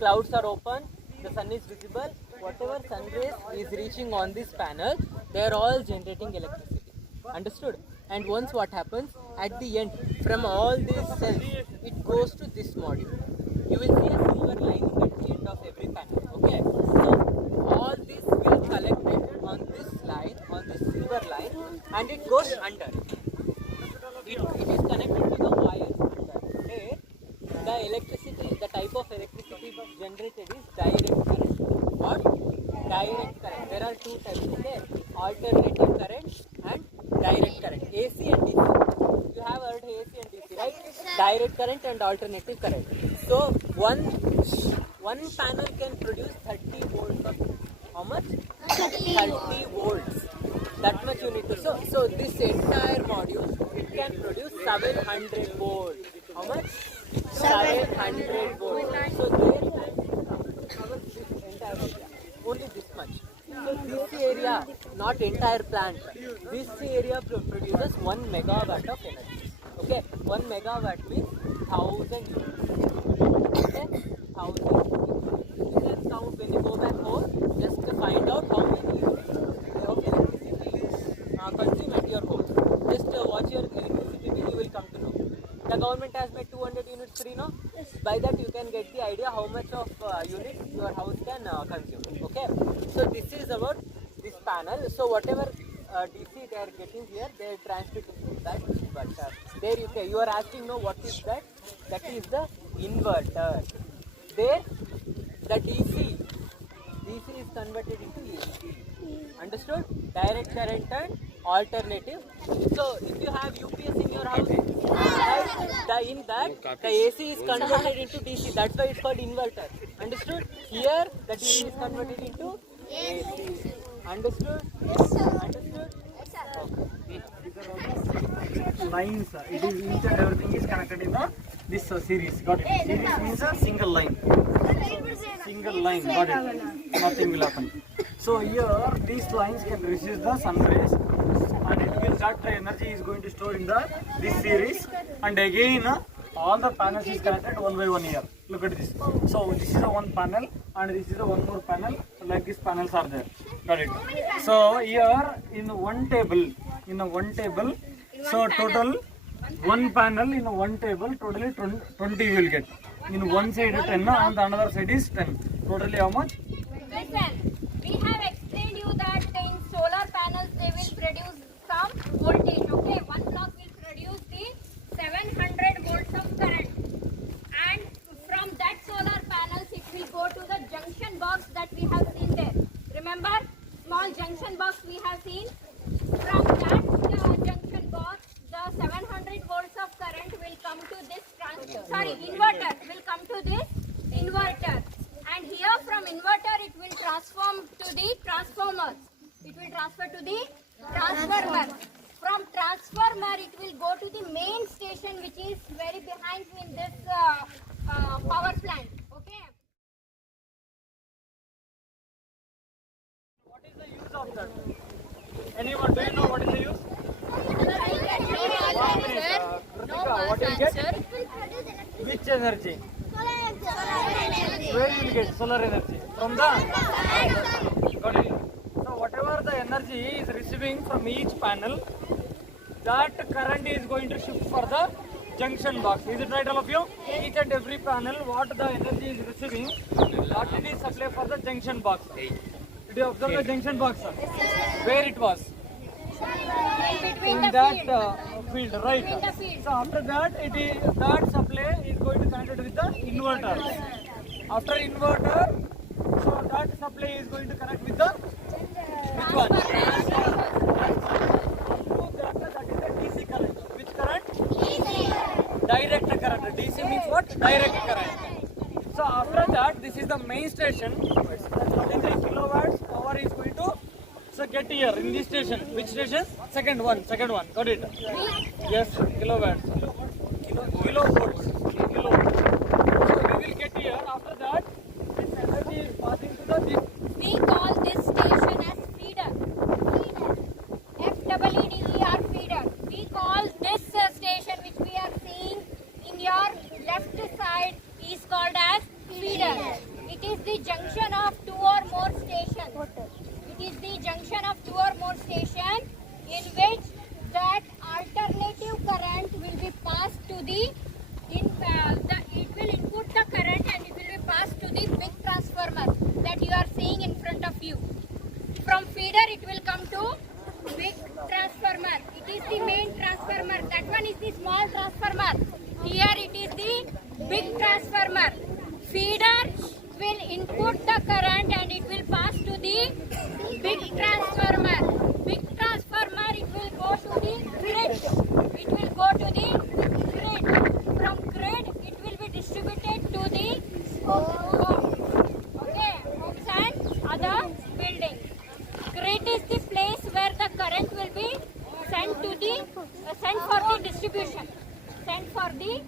clouds are open, the sun is visible, whatever sun rays is reaching on this panel, they are all generating electricity. Understood? And once what happens, at the end, from all these cells, it goes to this module. You will see a silver lining at the end of every panel. Okay? So all this will collect it on this line, on this silver line, and it goes under. It is connected to the wires under. There, the electricity, the type of electricity generated is direct current. What? Direct current. There are two types. Okay? Alternating current and direct current. AC and DC. You have heard AC and DC, right? Direct current and alternative current. So one panel can produce 30 volts of how much? 30 volts. That much you need to. So this entire module, it can produce 700 volts. How much? 700 volts. So there cover this entire area. Only this much. So this area, not entire plant, this area produces 1 megawatt of energy. Okay, 1 megawatt means 1000 units. Okay, 1000 units. You can count when you go back home, just to find out how many units of electricity is consumed at your home. Just watch your electricity bill, you will come to know. The government has made 200 units free now. By that you can get the idea how much of units your house can consume. Okay. So this is about this panel. So whatever DC they are getting here, they are transmitting that inverter. There you are asking, no, what is that? That is the inverter. There the DC is converted into AC. Understood? Direct current and alternative. So if you have UPS in your house, the AC is converted into DC. That's why it's called inverter. Understood? Here the DC is converted into AC. Understood? Yes, sir. Understood? Yes, sir. Lines, it is each and everything is connected in this series. Got it? Series means a single line. Single line. Got it? Nothing will happen. So here these lines can resist the sun rays, and it means that the energy is going to store in this series, and again all the panels is connected one by one here. Look at this. So this is a one panel, and this is a one more panel. Like these panels are there. Got it? So here in one table, so total one panel in one table, totally 20 you will get. In one side 10, on the another side is 10. Totally how much? Listen, we have explained you that in solar panels they will produce some voltage. Okay, one block will produce the 700 volts of current, and from that solar panels it will go to the junction box that we have seen there. Remember, small junction box we have seen. From that junction box, the 700 volts of current will come to this inverter will come to this inverter, and here from inverter it will transform to the transformers. It will transfer to the transformer. From transformer it will go to the main station, which is very behind me in this power plant. Okay. What is the use of that? Anyone, do you know what is the use? What will you get? Which energy? Where you will get solar energy? From the? Got it. So whatever the energy is receiving from each panel, that current is going to shift for the junction box. Is it right, all of you? Each and every panel, what the energy is receiving, that it is supply for the junction box. Did you observe the junction box, sir? Where it was? Between In the that field. field, right? Between the field. So after that, that supply is going to connect with the inverter. After inverter, so that supply is going to connect with the which one? That is the DC current. Which current? Direct current. DC means what? Direct current. So after that, this is the main station. 23 kilowatts power is going to get here in this station. Which station? Second one. Got it? Yes, kilowatts. Kilovolts. So we will get here. After that, this energy is passing to the We call this station as feeder. FEEDER feeder. We call this station which we are seeing in your left side is called as feeder. the it will input the current and it will be passed to the big transformer that you are seeing in front of you. From feeder it will come to big transformer. It is the main transformer. That one is the small transformer. Here it is the big transformer. Feeder will input the current and it will pass to the big transformer. Big transformer, it will go to the grid. It will go to the grid. From grid it will be distributed to the homes. Okay, homes and other buildings. Grid is the place where the current will be sent to the sent for the distribution. Sent for the